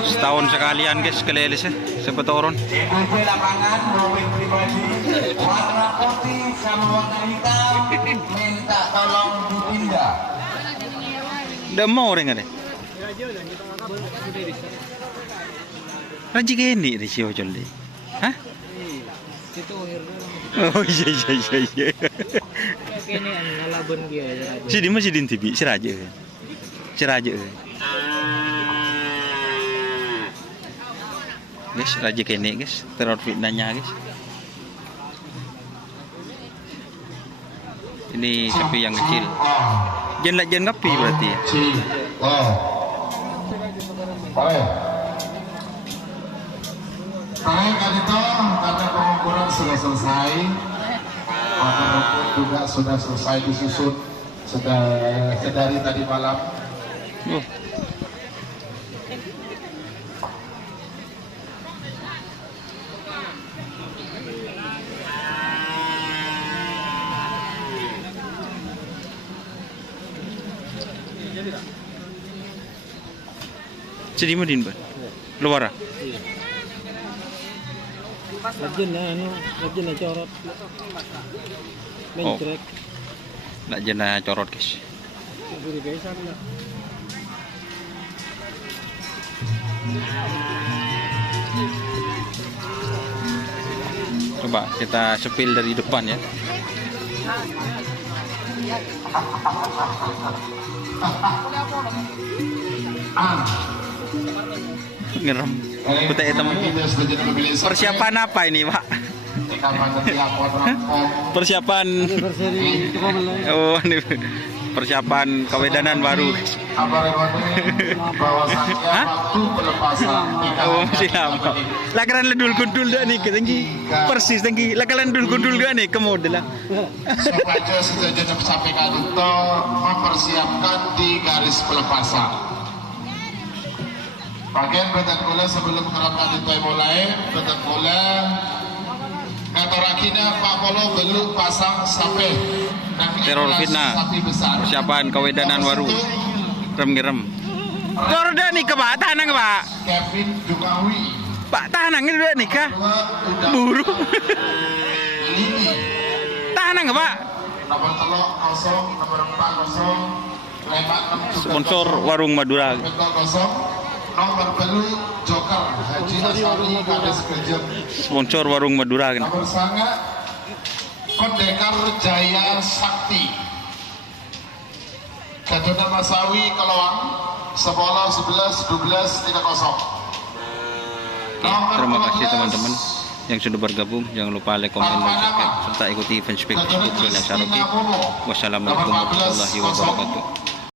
Setahun sekalian guys kelilis ya, sepetoron. Lapangan mobil pribadi warna putih sama warna hitam minta tolong dipindah. Udah mau orang ada. Raji gini di sini ojol deh. Hah? Oh iya. Kayaknya ngalabun dia ya. Si di masih di TV, si Raja. Guys, Raja kene guys, teror fitnahnya guys. Ini sapi yang kecil. Jangan ngapi berarti ya. Baik, Adito, karena pengukuran sudah selesai, maka rumput juga sudah selesai disusun sedari tadi malam. Oh. Jadi mau din ba? Luar ah? Lagyan na corot. Oh. Mentrek. Lagyan na corot guys. Buri guys na. Coba kita sepil dari depan ya. Ngerem. Kutek hitam. Persiapan apa ini, Pak? Persiapan. Oh, ini persiapan kawedanan baru. Hah? Oh, siap. Lakaran ledul gundul dah nih, tinggi. Persis tinggi. Lakaran ledul gundul dah nih, kemode lah. Sebagai sejajar sampaikan untuk mempersiapkan di garis pelepasan. Bagian betat gula sebelum kerapkan itu mulai betat gula katorakina Pak Polo belum pasang sampai teror fitnah persiapan kawedanan baru rem Korda nih ke Pak tahanang Pak Kevin Dukawi Pak tahanang ini udah nikah buru Lini tahanang Pak nomor telok 0 nomor 40 lemak 6 sponsor warung Madura 0 nomor belu Joker Haji Nasrani Kades Kerja sponsor warung Madura kan nomor sangat Pendekar Jaya Sakti Gadonan Masawi Kelawang 10 11 12 30 terima kasih teman-teman yang sudah bergabung. Jangan lupa like, komen, dan subscribe serta ikuti fanpage Facebook Yola Saroki. Wassalamualaikum warahmatullahi wabarakatuh.